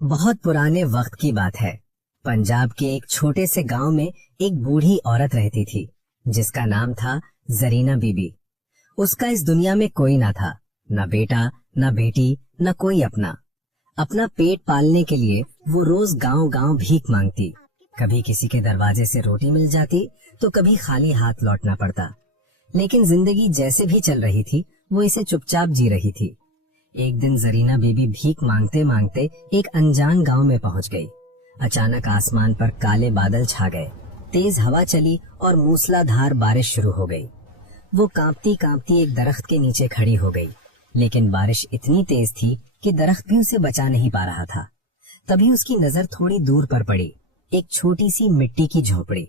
बहुत पुराने वक्त की बात है। पंजाब के एक छोटे से गांव में एक बूढ़ी औरत रहती थी जिसका नाम था जरीना बीबी। उसका इस दुनिया में कोई ना था, न बेटा न बेटी न कोई अपना। अपना पेट पालने के लिए वो रोज गांव गांव भीख मांगती। कभी किसी के दरवाजे से रोटी मिल जाती तो कभी खाली हाथ लौटना पड़ता। लेकिन जिंदगी जैसे भी चल रही थी वो इसे चुपचाप जी रही थी। एक दिन जरीना बीबी भीख मांगते मांगते एक अनजान गांव में पहुंच गई। अचानक आसमान पर काले बादल छा गए, तेज हवा चली और मूसलाधार बारिश शुरू हो गई। वो कांपती कांपती एक दरख्त के नीचे खड़ी हो गई, लेकिन बारिश इतनी तेज थी कि दरख्त भी उसे बचा नहीं पा रहा था। तभी उसकी नजर थोड़ी दूर पर पड़ी, एक छोटी सी मिट्टी की झोपड़ी।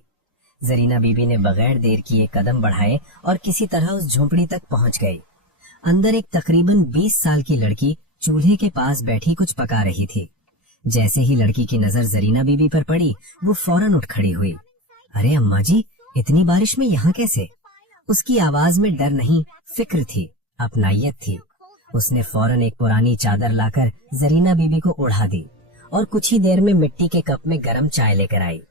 जरीना बीबी ने बगैर देर किए कदम बढ़ाए और किसी तरह उस झोपड़ी तक पहुंच गई। अंदर एक तकरीबन 20 साल की लड़की चूल्हे के पास बैठी कुछ पका रही थी। जैसे ही लड़की की नजर जरीना बीबी पर पड़ी, वो फौरन उठ खड़ी हुई। अरे अम्मा जी, इतनी बारिश में यहाँ कैसे? उसकी आवाज में डर नहीं, फिक्र थी, अपनायत थी। उसने फौरन एक पुरानी चादर लाकर जरीना बीबी को ओढ़ा दी और कुछ ही देर में मिट्टी के कप में गर्म चाय लेकर आई।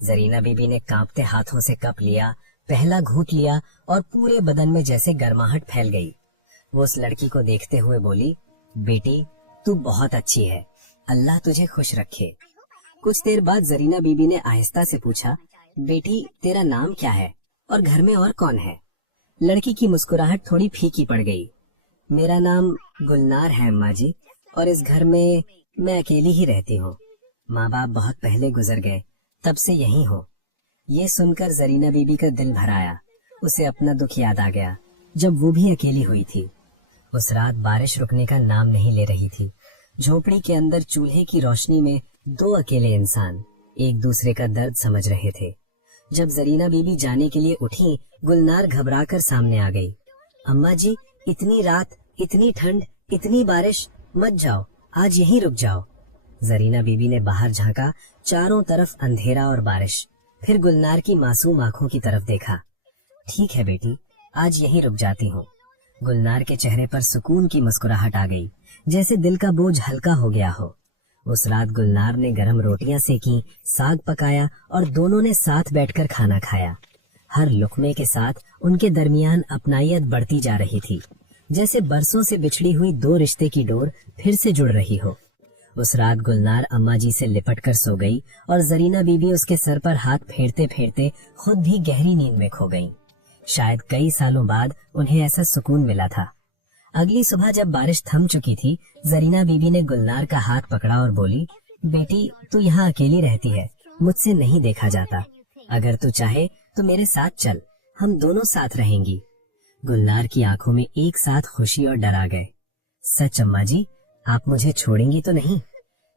जरीना बीबी ने कांपते हाथों से कप लिया, पहला घूंट लिया और पूरे बदन में जैसे गर्माहट फैल गई। वो उस लड़की को देखते हुए बोली, बेटी तू बहुत अच्छी है, अल्लाह तुझे खुश रखे। कुछ देर बाद जरीना बीबी ने आहिस्ता से पूछा, बेटी तेरा नाम क्या है और घर में और कौन है? लड़की की मुस्कुराहट थोड़ी फीकी पड़ गई। मेरा नाम गुलनार है अम्मा जी, और इस घर में मैं अकेली ही रहती हूँ। माँ बाप बहुत पहले गुजर गए, तब से यहीं हूँ। ये सुनकर जरीना बीबी का दिल भर आया। उसे अपना दुख याद आ गया जब वो भी अकेली हुई थी। उस रात बारिश रुकने का नाम नहीं ले रही थी। झोपड़ी के अंदर चूल्हे की रोशनी में दो अकेले इंसान एक दूसरे का दर्द समझ रहे थे। जब जरीना बीबी जाने के लिए उठी, गुलनार घबराकर सामने आ गई। अम्मा जी, इतनी रात, इतनी ठंड, इतनी बारिश, मत जाओ, आज यहीं रुक जाओ। जरीना बीबी ने बाहर झांका, चारों तरफ अंधेरा और बारिश। फिर गुलनार की मासूम आंखों की तरफ देखा। ठीक है बेटी, आज यहीं रुक जाती हूँ। गुलनार के चेहरे पर सुकून की मुस्कुराहट आ गई, जैसे दिल का बोझ हल्का हो गया हो। उस रात गुलनार ने गरम रोटियां सेकी, साग पकाया और दोनों ने साथ बैठकर खाना खाया। हर लुकमे के साथ उनके दरमियान अपनायत बढ़ती जा रही थी, जैसे बरसों से बिछड़ी हुई दो रिश्ते की डोर फिर से जुड़ रही हो। उस रात गुलनार अम्मा जी से लिपट कर सो गई और जरीना बीबी उसके सर पर हाथ फेरते फेरते खुद भी गहरी नींद में खो गईं। शायद कई सालों बाद उन्हें ऐसा सुकून मिला था। अगली सुबह जब बारिश थम चुकी थी, जरीना बीबी ने गुलनार का हाथ पकड़ा और बोली, बेटी तू यहाँ अकेली रहती है, मुझसे नहीं देखा जाता। अगर तू चाहे तो मेरे साथ चल, हम दोनों साथ रहेंगी। गुलनार की आंखों में एक साथ खुशी और डर आ गए। सच अम्मा जी, आप मुझे छोड़ेंगी तो नहीं?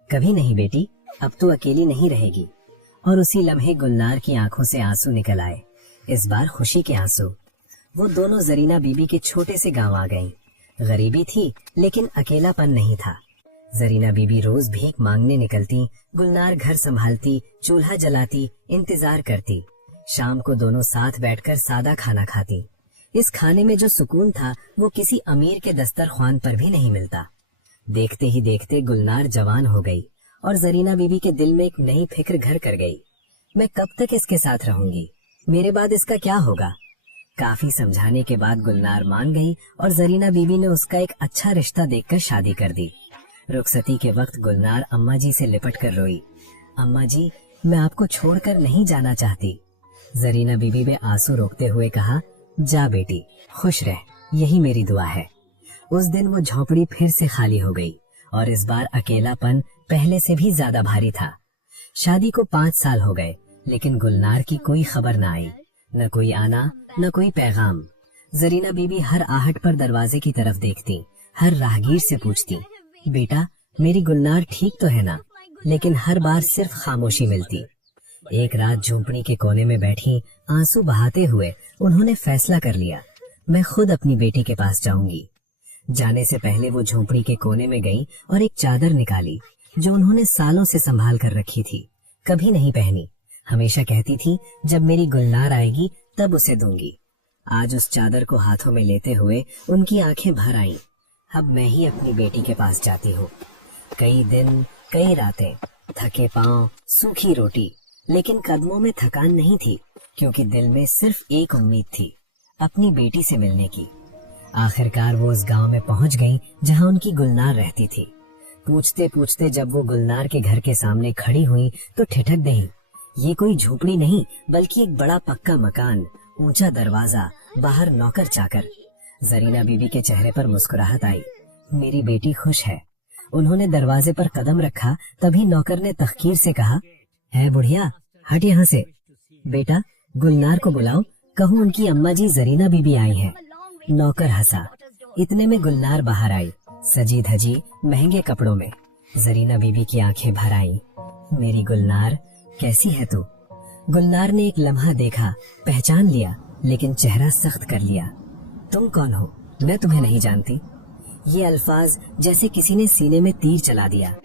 कभी नहीं बेटी, अब तू अकेली नहीं रहेगी। और उसी लम्हे गुलनार की आंखों से आंसू निकल आए, इस बार खुशी के आंसू। वो दोनों जरीना बीबी के छोटे से गांव आ गईं। गरीबी थी लेकिन अकेलापन नहीं था। जरीना बीबी रोज भीख मांगने निकलती, गुलनार घर संभालती, चूल्हा जलाती, इंतजार करती। शाम को दोनों साथ बैठकर सादा खाना खाती। इस खाने में जो सुकून था वो किसी अमीर के दस्तरख्वान पर भी नहीं मिलता। देखते ही देखते गुलनार जवान हो गई और जरीना बीबी के दिल में एक नई फिक्र घर कर गई। मैं कब तक इसके साथ रहूंगी? मेरे बाद इसका क्या होगा? काफी समझाने के बाद गुलनार मान गई और जरीना बीबी ने उसका एक अच्छा रिश्ता देखकर शादी कर दी। रुखसती के वक्त गुलनार अम्मा जी से लिपट कर रोई, अम्मा जी मैं आपको छोड़कर नहीं जाना चाहती। जरीना बीबी ने आंसू रोकते हुए कहा, जा बेटी, खुश रह, यही मेरी दुआ है। उस दिन वो झोपड़ी फिर से खाली हो गई और इस बार अकेलापन पहले से भी ज्यादा भारी था। शादी को 5 साल हो गए, लेकिन गुलनार की कोई खबर न आई, न कोई आना न कोई पैगाम। जरीना बीबी हर आहट पर दरवाजे की तरफ देखती, हर राहगीर से पूछती, बेटा मेरी गुलनार ठीक तो है ना? लेकिन हर बार सिर्फ खामोशी मिलती। एक रात झोंपड़ी के कोने में बैठी आंसू बहाते हुए उन्होंने फैसला कर लिया, मैं खुद अपनी बेटी के पास जाऊंगी। जाने से पहले वो झोंपड़ी के कोने में गई और एक चादर निकाली जो उन्होंने सालों से संभाल कर रखी थी, कभी नहीं पहनी। हमेशा कहती थी जब मेरी गुलनार आएगी तब उसे दूंगी। आज उस चादर को हाथों में लेते हुए उनकी आंखें भर आईं। अब मैं ही अपनी बेटी के पास जाती हूँ। कई दिन, कई रातें, थके पांव, सूखी रोटी, लेकिन कदमों में थकान नहीं थी, क्योंकि दिल में सिर्फ एक उम्मीद थी, अपनी बेटी से मिलने की। आखिरकार वो उस गांव में पहुंच गईं, जहां उनकी गुलनार रहती थी। पूछते पूछते जब वो गुलनार के घर के सामने खड़ी हुई तो ठिठक गईं। ये कोई झोपड़ी नहीं, बल्कि एक बड़ा पक्का मकान, ऊंचा दरवाजा, बाहर नौकर चाकर। जरीना बीबी के चेहरे पर मुस्कुराहट आई। मेरी बेटी खुश है। उन्होंने दरवाजे पर कदम रखा, तभी नौकर ने तहकीर से कहा, है बुढ़िया, हट यहाँ से। बेटा, गुलनार को बुलाओ, कहूँ उनकी अम्मा जी जरीना बीबी आई हैं। नौकर हंसा। इतने में गुलनार बाहर आई, सजी धजी, महंगे कपड़ों में। जरीना बीबी की आंखें भर आईं। मेरी गुलनार, कैसी है तू? गुलनार ने एक लम्हा देखा, पहचान लिया, लेकिन चेहरा सख्त कर लिया। तुम कौन हो? मैं तुम्हें नहीं जानती। ये अल्फाज जैसे किसी ने सीने में तीर चला दिया।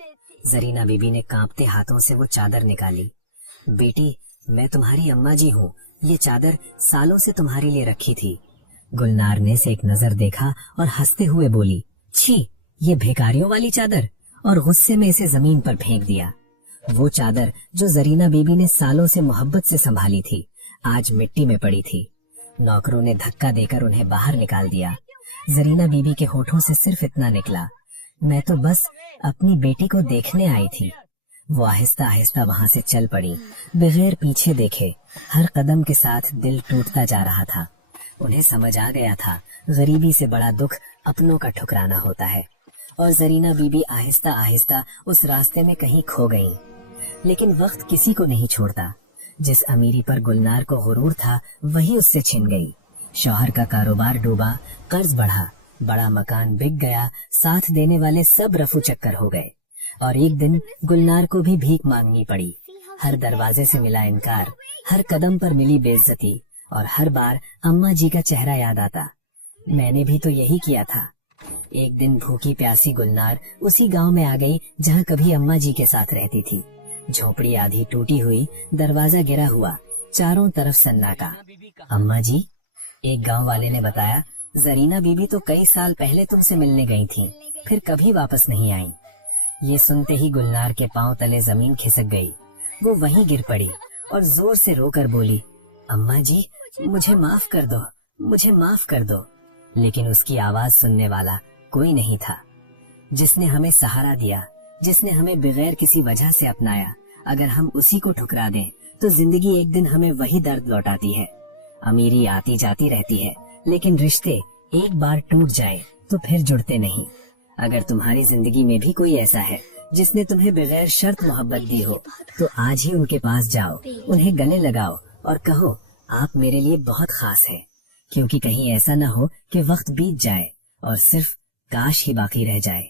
जरीना बीबी ने कांपते हाथों से वो चादर निकाली। बेटी, मैं तुम्हारी अम्मा जी हूँ। ये चादर सालों से तुम्हारे लिए रखी थी। गुलनार ने से एक नजर देखा और हंसते हुए बोली, छी, ये भिखारियों वाली चादर, और गुस्से में इसे जमीन पर फेंक दिया। वो चादर जो जरीना बीबी ने सालों से मोहब्बत से संभाली थी, आज मिट्टी में पड़ी थी। नौकरों ने धक्का देकर उन्हें बाहर निकाल दिया। जरीना बीबी के होठों से सिर्फ इतना निकला, मैं तो बस अपनी बेटी को देखने आई थी। वो आहिस्ता आहिस्ता वहाँ से चल पड़ी, बगैर पीछे देखे। हर कदम के साथ दिल टूटता जा रहा था। उन्हें समझ आ गया था, गरीबी से बड़ा दुख अपनों का ठुकराना होता है। और जरीना बीबी आहिस्ता आहिस्ता उस रास्ते में कहीं खो गईं। लेकिन वक्त किसी को नहीं छोड़ता। जिस अमीरी पर गुलनार को गुरूर था, वही उससे छिन गई। शौहर का कारोबार डूबा, कर्ज बढ़ा, बड़ा मकान बिक गया, साथ देने वाले सब रफू चक्कर हो गए। और एक दिन गुलनार को भी भीख मांगनी पड़ी। हर दरवाजे से मिला इनकार, हर कदम पर मिली बेइज्जती, और हर बार अम्मा जी का चेहरा याद आता। मैंने भी तो यही किया था। एक दिन भूखी प्यासी गुलनार उसी गांव में आ गई जहां कभी अम्मा जी के साथ रहती थी। झोपड़ी आधी टूटी हुई, दरवाजा गिरा हुआ, चारों तरफ सन्नाटा। अम्मा जी, एक गांव वाले ने बताया, जरीना बीबी तो कई साल पहले तुमसे मिलने गई थी, फिर कभी वापस नहीं आई। ये सुनते ही गुलनार के पांव तले जमीन खिसक गई। वो वहीं गिर पड़ी और जोर से रोकर बोली, अम्मा जी, मुझे माफ कर दो, मुझे माफ कर दो। लेकिन उसकी आवाज सुनने वाला कोई नहीं था। जिसने हमें सहारा दिया, जिसने हमें बगैर किसी वजह से अपनाया, अगर हम उसी को ठुकरा दें तो जिंदगी एक दिन हमें वही दर्द लौटाती है। अमीरी आती जाती रहती है, लेकिन रिश्ते एक बार टूट जाए तो फिर जुड़ते नहीं। अगर तुम्हारी जिंदगी में भी कोई ऐसा है जिसने तुम्हें बगैर शर्त मोहब्बत दी हो, तो आज ही उनके पास जाओ, उन्हें गले लगाओ और कहो, आप मेरे लिए बहुत खास हैं। क्योंकि कहीं ऐसा न हो कि वक्त बीत जाए और सिर्फ काश ही बाकी रह जाए।